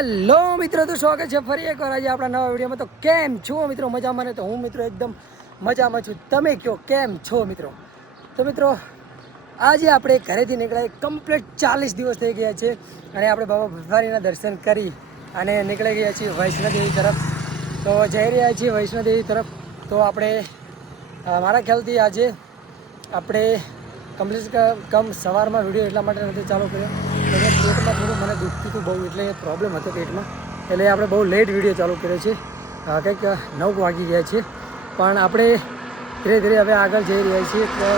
Hello મિત્રો, તો સ્વાગત છે ફરી એકવાર આજે આપણા નવા વિડીયોમાં. તો કેમ છો મિત્રો? મજામાં ને? તો હું મિત્રો એકદમ મજામાં છું. તમે કહો કેમ છો મિત્રો? તો મિત્રો આજે આપણે ઘરેથી નીકળ્યા કમ્પ્લીટ 40 દિવસ થઈ ગયા છે અને આપણે બાબા ભરવારીના દર્શન કરી અને નીકળી ગયા છીએ વૈષ્ણોદેવી તરફ. તો જઈ રહ્યા છીએ વૈષ્ણોદેવી તરફ. તો આપણે મારા ખ્યાલથી આજે આપણે કમ્પ્લીટ કમ સવારમાં વિડીયો એટલા માટે નથી ચાલુ કર્યો, પેટમાં થોડું મને દુખતું હતું બહુ, એટલે પ્રોબ્લેમ હતો પેટમાં, એટલે આપણે બહુ લેટ વિડીયો ચાલુ કર્યો છે. કંઈક 9 વાગી ગયા છે, પણ આપણે ધીરે ધીરે હવે આગળ જઈ રહ્યા છીએ. તો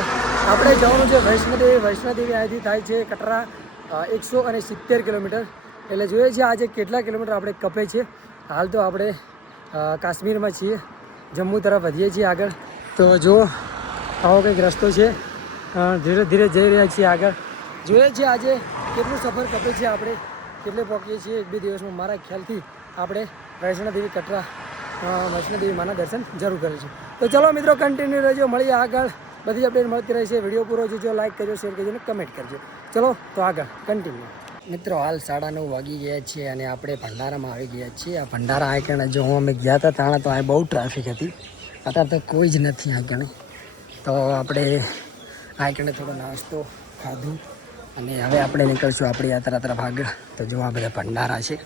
આપણે જવાનું છે વૈષ્ણોદેવી. વૈષ્ણોદેવી અહીંથી થાય છે કટરા 170 કિલોમીટર. એટલે જોઈએ છીએ આજે કેટલા કિલોમીટર આપણે કપે છે. હાલ તો આપણે કાશ્મીરમાં છીએ, જમ્મુ તરફ વધીએ છીએ આગળ. તો જો આવો કંઈક રસ્તો છે, ધીરે ધીરે જઈ રહ્યા છીએ આગળ. જોઈએ છીએ આજે કેટલું સફર કપે છે, આપણે કેટલે પહોંચીએ છીએ 1-2 દિવસમાં. મારા ખ્યાલથી આપણે વૈષ્ણોદેવી કટરા વૈષ્ણોદેવી માના દર્શન જરૂર કરે છે. તો ચલો મિત્રો, કન્ટિન્યુ રહેજો, મળીએ આગળ. બધી અપડેટ મળતી રહેશે. વિડીયો પૂરો જોજો, લાઈક કરજો, શેર કરજો અને કમેન્ટ કરજો. ચલો તો આગળ કન્ટિન્યુ. મિત્રો હાલ 9:30 વાગી ગયા છે અને આપણે ભંડારામાં આવી ગયા છીએ. આ ભંડારા આંકણે જો અમે ગયા હતા તાણે તો આ બહુ ટ્રાફિક હતી. અત્યારે તો કોઈ જ નથી આંકણે. તો આપણે આંકણે થોડો નાસ્તો ખાધું અને હવે આપણે નીકળશું આપણી યાત્રા તરફ આગળ. તો જો આ બધા ભંડારા છે.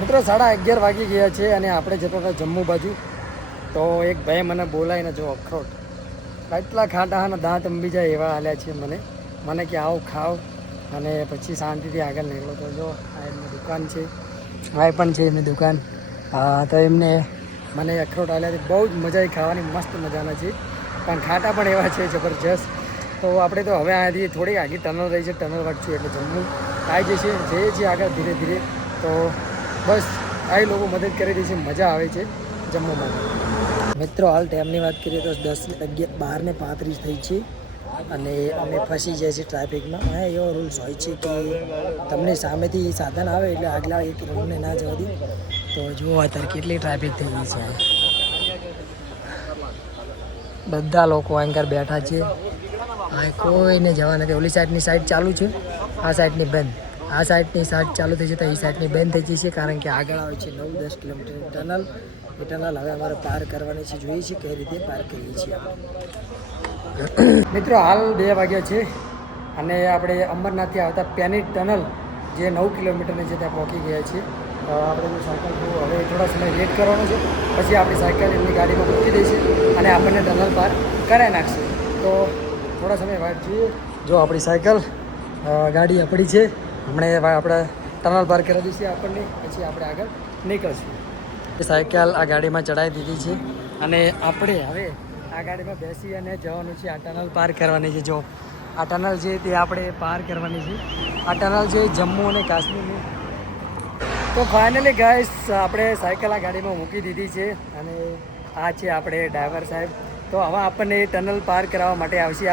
મિત્રો 11:30 વાગી ગયા છે અને આપણે જતા હતા જમ્મુ બાજુ. તો એક ભાઈ મને બોલાવીને જો અખરોટ એટલા ખાટા અને દાંત અંબી જાય એવા હાલ્યા છે મને કે આવો ખાઓ અને પછી શાંતિથી આગળ નીકળો. તો જો આ એમની દુકાન છે, આ પણ છે એમની દુકાન. તો એમને મને અખરોટ હાલ્યા છે, બહુ જ મજા આવી ખાવાની, મસ્ત મજાના છે, પણ ખાટા પણ એવા છે જબરજસ્ત. તો આપણે તો હવે અહીંયાથી થોડીક આગળ ટનલ રહી છે, ટનલ વાંચશું એટલે જમ્મુ આવી જઈએ છીએ આગળ ધીરે ધીરે. તો બસ આ લોકો મદદ કરી દે છે, મજા આવે છે જમ્મુમાં. મિત્રો હાલ ટાઈમની વાત કરીએ તો 12:35 થઈ છે અને અમે ફસી જાય છે ટ્રાફિકમાં. હા, એવો રૂલ્સ હોય છે કે તમને સામેથી સાધન આવે એટલે આગલા એક રૂમને ના જવા દે. તો જુઓ અત્યારે કેટલી ટ્રાફિક થઈ ગઈ છે. બધા લોકો આગળ બેઠા છે, કોઈને જવા નથી. ઓલી સાઈડની સાઈડ ચાલુ છે, આ સાઈડની બંધ. આ સાઈડની સાઈડ ચાલુ થઈ જતા એ સાઈડની બંધ થઈ જશે, કારણ કે આગળ આવે છે 9-10 કિલોમીટર ટનલ. એ ટનલ હવે અમારે પાર કરવાની છે, જોઈએ છીએ કઈ રીતે પાર કરીએ છીએ આપણે. મિત્રો હાલ 2 વાગ્યા છે અને આપણે અમરનાથથી આવતા પેનિટ ટનલ જે 9 કિલોમીટરની છે ત્યાં પહોંચી ગયા છીએ. આપણે જો સાયકલ હવે થોડા સમય વેઇટ કરવાનો છે, પછી આપણી સાયકલ એમની ગાડીમાં મૂકી દઈશું અને આપણને ટનલ પાર કરાવી નાખશે. તો થોડા સમય વાટ જોઈએ. જો આપણી સાયકલ ગાડી આપણી છે, હમણાં આપણે ટનલ પાર કરી દઈશું આપણને, પછી આપણે આગળ નીકળશું. સાયકલ આ ગાડીમાં ચડાવી દીધી છે અને આપણે હવે આ ગાડીમાં બેસી અને જવાનું છે. આ ટનલ પાર કરવાની છે. જો આ ટનલ છે તે આપણે પાર કરવાની છે. આ ટનલ છે જમ્મુ અને કાશ્મીરની. તો ફાઇનલી ગાઈસ આપણે સાયકલ આ ગાડીમાં મૂકી દીધી છે અને આ છે આપણે ડ્રાઈવર સાહેબ. તો હવે આપણને એ ટનલ પાર કરાવવા માટે આવશે.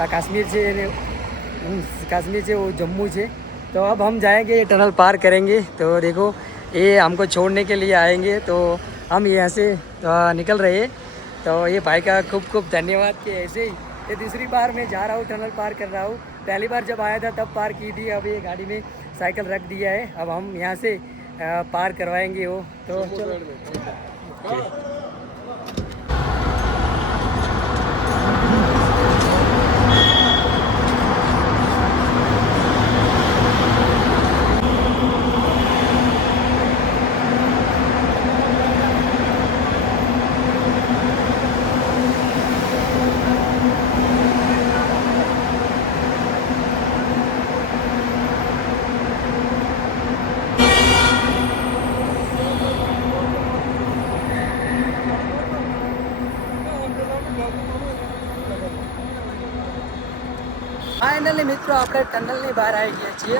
આ કાશ્મીર છે એને कश्मीर से वो जम्मू से. तो अब हम जाएंगे, ये टनल पार करेंगे. तो देखो ये हमको छोड़ने के लिए आएंगे, तो हम यहाँ से निकल रहे हैं. तो ये भाई का खूब खूब धन्यवाद कि ऐसे ही ये दूसरी बार मैं जा रहा हूँ, टनल पार कर रहा हूँ. पहली बार जब आया था तब पार की थी, अब ये गाड़ी में साइकिल रख दिया है. अब हम यहाँ से पार करवाएंगे वो. तो चलो ફાઇનલી મિત્રો આપણે ટનલની બહાર આવી ગયા છીએ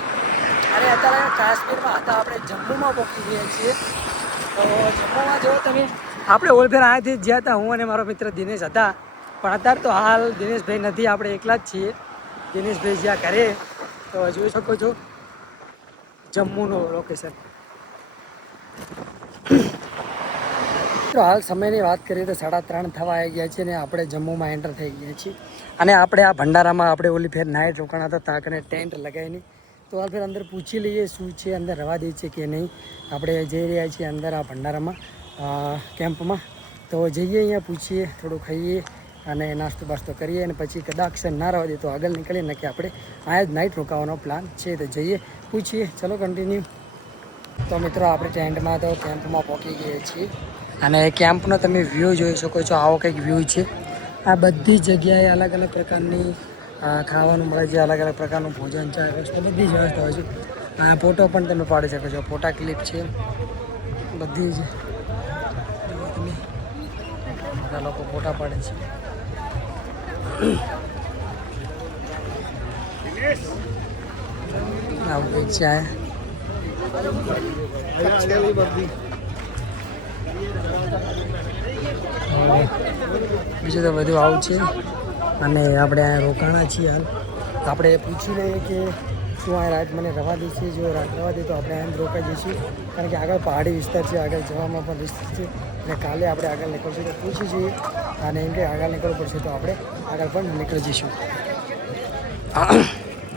અને અત્યારે કાશ્મીરમાં હતા, આપણે જમ્મુમાં પહોંચી ગયા છીએ. તો જમ્મુમાં જો તમે આપણે ઓલફેર અહીંયાથી જ ગયા હતા, હું અને મારો મિત્ર દિનેશ હતા. પણ અત્યારે તો હાલ દિનેશભાઈ નથી, આપણે એકલા જ છીએ. દિનેશભાઈ જ્યાં કરે. તો જોઈ શકો છો જમ્મુનું લોકેશન. તો હાલ સમયની વાત કરીએ તો 3:30 થવા આવી ગયા છે અને આપણે જમ્મુમાં એન્ટર થઈ ગયા છીએ. અને આપણે આ ભંડારામાં આપણે ઓલી ફેર નાઇટ રોકાણા હતા, ત્યાં કને ટેન્ટ લગાવીને તો હાલ ફેર અંદર પૂછી લઈએ શું છે, અંદર રવા દે છે કે નહીં. આપણે જઈ રહ્યા છીએ અંદર આ ભંડારામાં કેમ્પમાં. તો જઈએ અહીંયા પૂછીએ, થોડું ખાઈએ અને નાસ્તો બાસ્તો કરીએ અને પછી કદાચ ના રવા દે તો આગળ નીકળીએ ને કે આપણે અહીંયા જ નાઇટ રોકાવાનો પ્લાન છે. તો જઈએ પૂછીએ, ચલો કન્ટિન્યુ. તો મિત્રો આપણે ટેન્ટમાં તો કેમ્પમાં પહોંચી ગયા છીએ અને કેમ્પનો તમે વ્યૂ જોઈ શકો છો. આવો કંઈક વ્યૂ છે. આ બધી જગ્યાએ અલગ અલગ પ્રકારની ખાવાનું મળે છે, અલગ અલગ પ્રકારનું ભોજન, ચા, રસ્તો બધી જ વ્યવસ્થા હોય છે. આ ફોટો પણ તમે પાડી શકો છો, ફોટા ક્લિપ છે બધી જ. તમે બધા લોકો ફોટા પાડે છે. આવું કંઈક છે. બીજું તો બધું આવું છે અને આપણે અહીંયા રોકાણા છીએ. હાલ આપણે પૂછી લઈએ કે શું આ રાત મને રવા દે છે. જો રાત રવા દે તો આપણે અહીંયા રોકાઈ જઈશું, કારણ કે આગળ પહાડી વિસ્તાર છે, આગળ જવામાં પણ રિસ્ક છે. એટલે કાલે આપણે આગળ નીકળશું તો પૂછી જઈએ અને એમ કે આગળ નીકળવું પડશે તો આપણે આગળ પણ નીકળી જઈશું.